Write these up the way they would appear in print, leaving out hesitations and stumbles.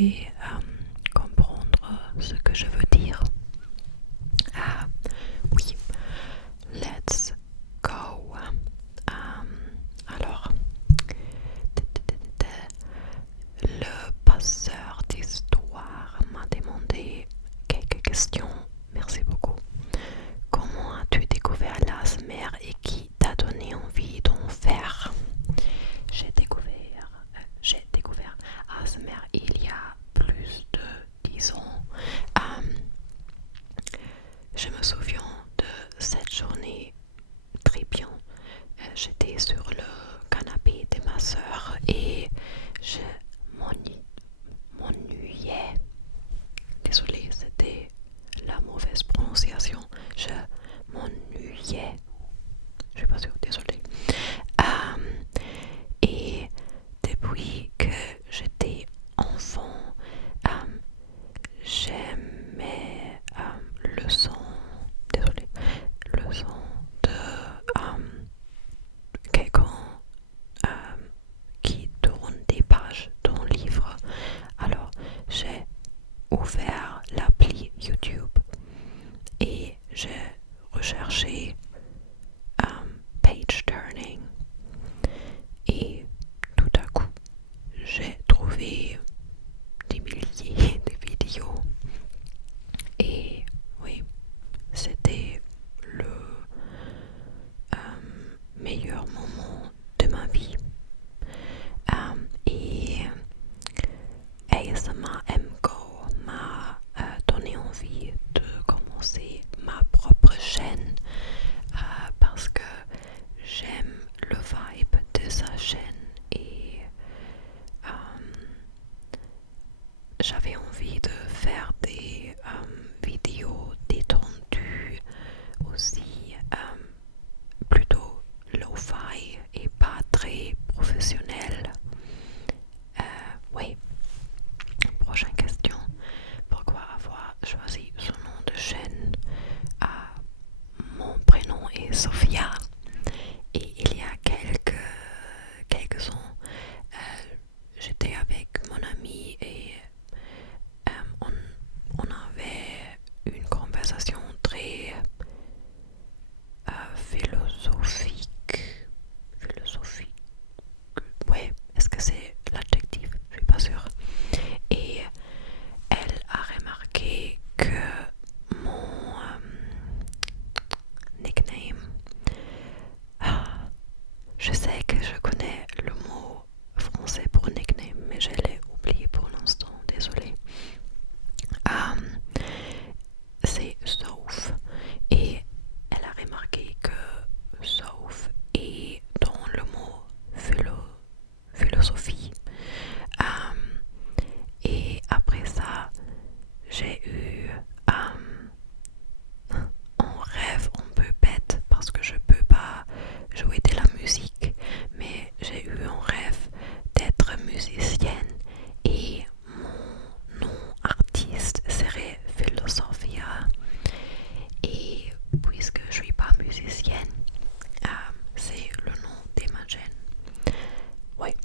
allez comprendre ce que je veux dire. Ah, oui, let's go. Alors, le passeur d'histoire m'a demandé quelques questions. Merci beaucoup. Comment as-tu découvert l'ASMR et qui t'a donné envie d'en faire? J'ai découvert ASMR il y a plus de 10 ans. Je me souviens de cette journée très bien. J'étais sur le canapé de ma soeur et je m'ennuyais. Désolée, c'était la mauvaise prononciation. Je m'ennuyais. Je suis pas sûre, désolée. Et depuis que j'étais enfant, j'aimais le son, désolée, le son de quelqu'un qui tourne des pages d'un livre. Alors j'ai ouvert l'appli YouTube et j'ai recherché page turning et tout à coup j'ai trouvé des milliers de vidéos et oui, c'était le meilleur moment de ma vie. Et ASMR Go m'a donné envie de commencer ma propre chaîne parce que j'aime le vibe de sa chaîne et j'avais envie de faire des vidéos détendues aussi, plutôt lo-fi et pas très professionnelles. Oui, prochaine question. Pourquoi avoir choisi ce nom de chaîne? Mon prénom est Sophia et il y a quelques ans, j'étais avec mon ami et on avait une conversation très philosophique. Ouais, est-ce que c'est l'adjectif? Je suis pas sûre. Et elle a remarqué que mon nickname, je sais que je connais le mot français pour nickname, mais je l'ai oublié pour l'instant, désolée. C'est sauf. Et elle a remarqué que sauf est dans le mot philosophie. Et après ça, j'ai eu un rêve un peu bête parce que je peux pas jouer de la musique, mais j'ai eu un rêve d'être musicienne et mon nom artiste serait Philosophia. Et puisque je suis pas musicienne, c'est le nom de ma chaîne. Ouais.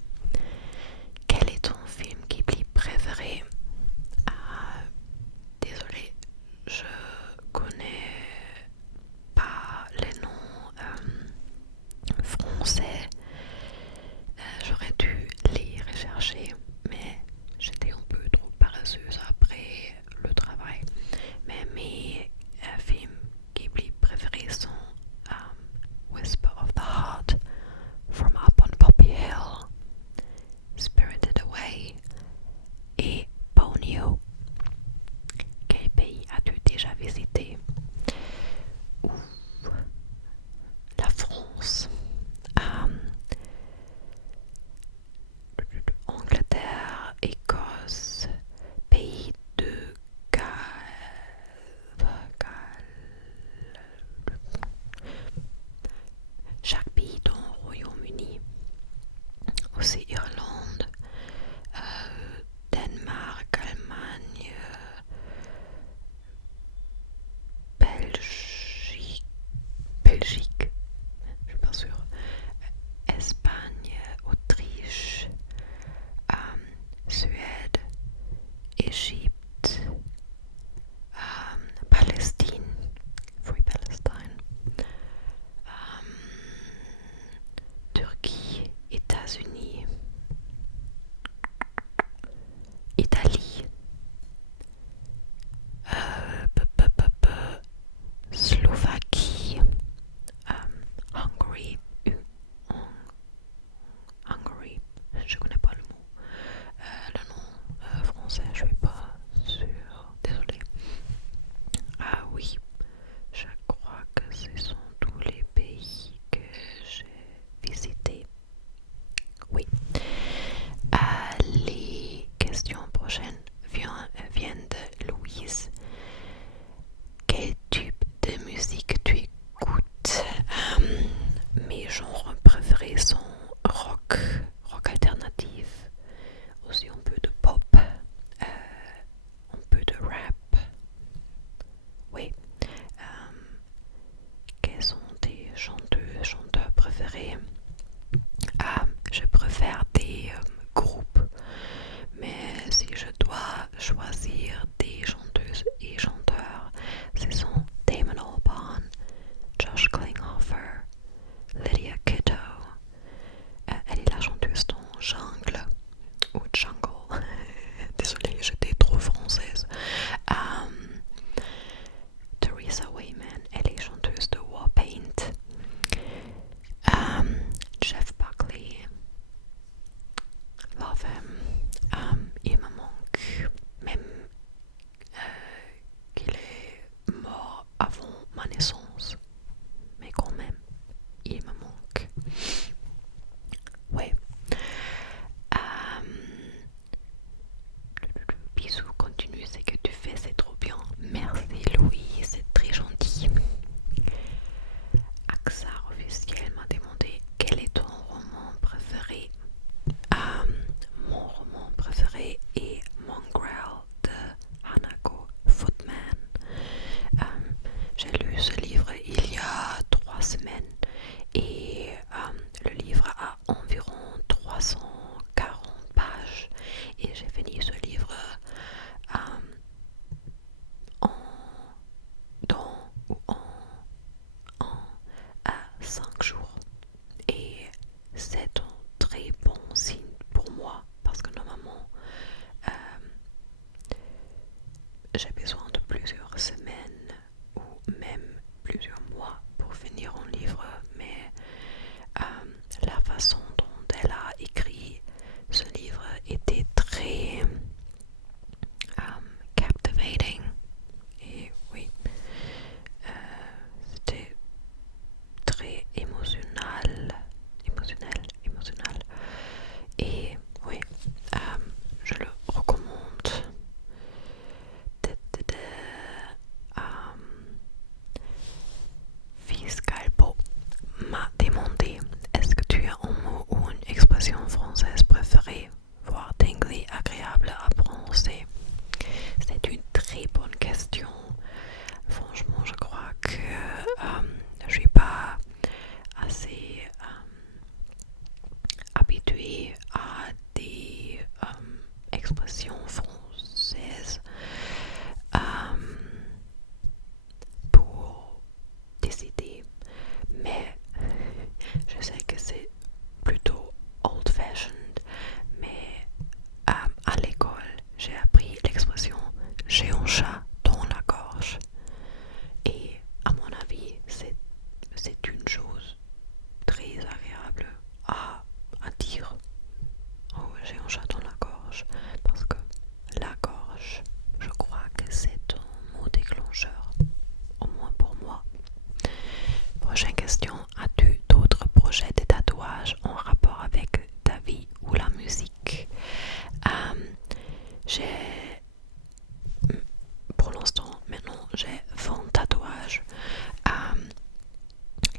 grave. Il me manque, même qu'il est mort avant ma naissance. Mais quand même, il me manque. Ouais. Bisous, continue ce que tu fais, c'est trop bien. Merci Louis, c'est très gentil. Axar officiel m'a demandé quel est ton roman préféré. Mon roman préféré est Mongrel de Hanako Footman. J'ai lu ce livre il y a 3 semaines et le livre a environ 340 pages et j'ai fini ce livre en, dans ou en 5 jours. Et c'est un très bon signe pour moi parce que normalement j'ai besoin de plusieurs semaines ou même plusieurs mois pour finir un livre, mais la façon dont elle a écrit ce livre était très captivating. Et oui, c'était très émotionnel. Et oui, je le recommande. Fils Calbo m'a demandé est-ce que tu as un mot ou une expression française préférée, voire tingly, agréable à prononcer. C'est une très bonne question. Franchement, je crois que je suis pas assez habituée à des expressions françaises pour décider, mais je sais que c'est plutôt old fashioned, mais à l'école j'ai appris l'expression j'ai un chat dans la gorge et à mon avis c'est une chose très agréable à dire. Oh, j'ai un chat dans la gorge, parce que la gorge, je crois que c'est un mot déclencheur, au moins pour moi. Prochaine question, as-tu d'autres projets de tatouage en rapport avec ta vie ou la musique? J'ai, pour l'instant, maintenant, j'ai 20 tatouages.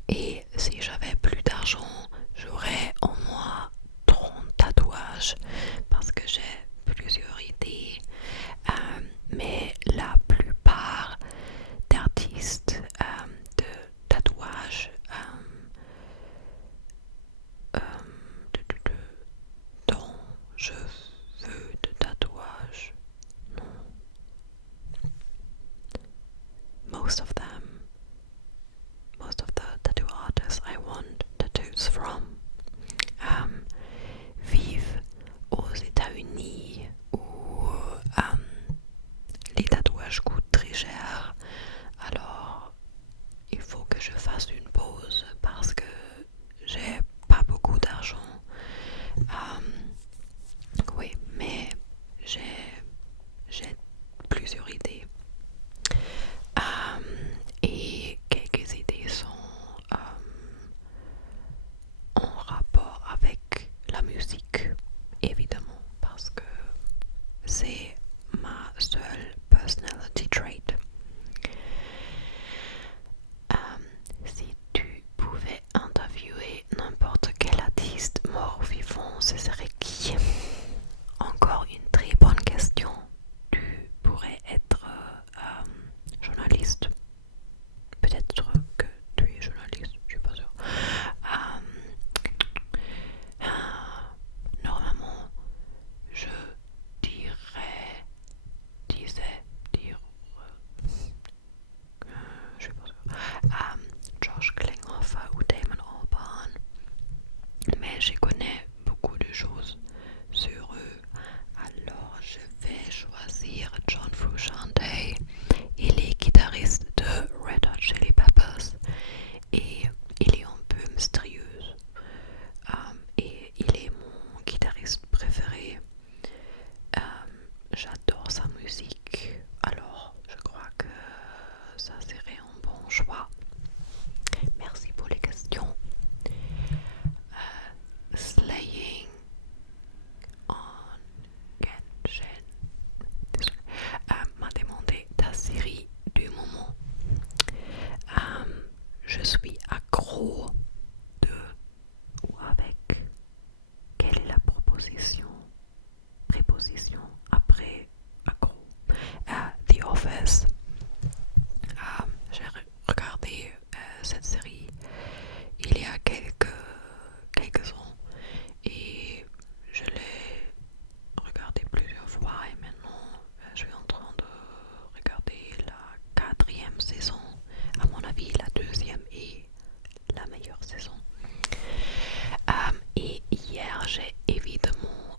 Et si j'avais plus d'argent, j'aurais au moins 30 tatouages parce que j'ai plusieurs idées. Mais la plupart d'artistes de tatouage dont je veux de tatouage, non. Most of the tattoo artists I want tattoos from vivent aux États-Unis où les tatouages coûtent très cher. Alors il faut que je fasse une pause parce que j'ai pas beaucoup d'argent. Oui, préposition après accro. The Office. J'ai regardé cette série il y a quelques ans et je l'ai regardée plusieurs fois et maintenant je suis en train de regarder la 4e saison. À mon avis, la 2e est la meilleure saison. Et hier, j'ai évidemment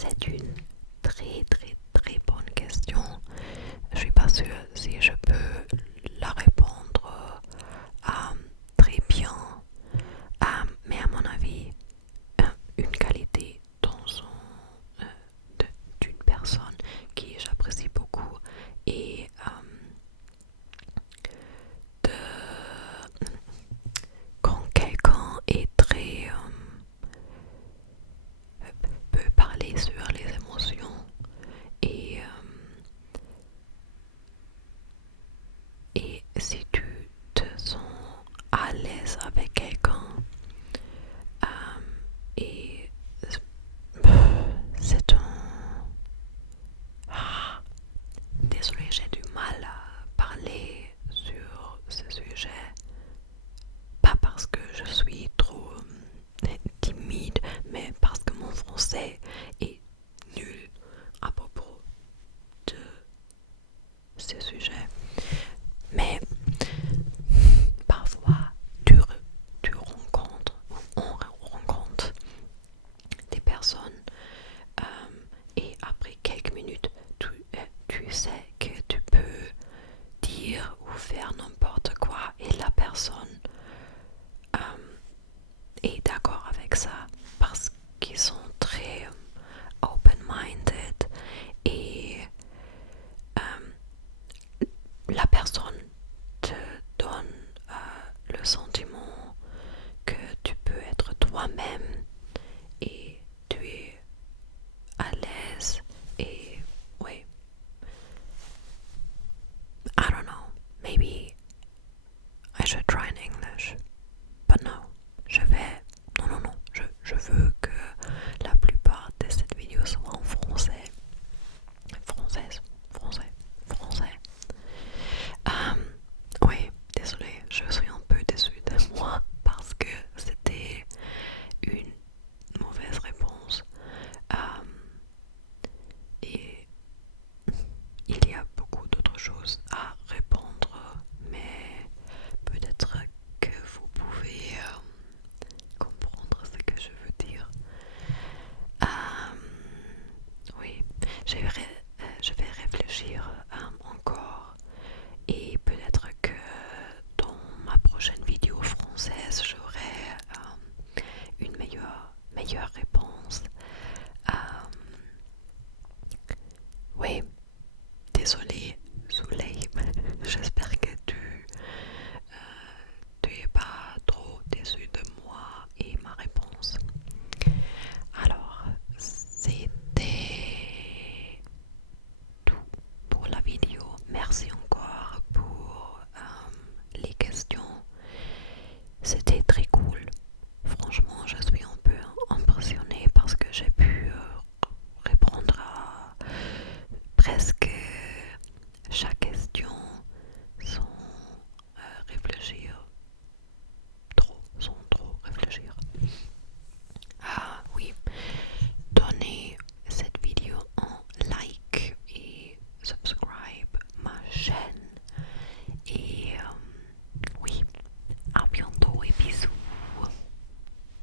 c'est une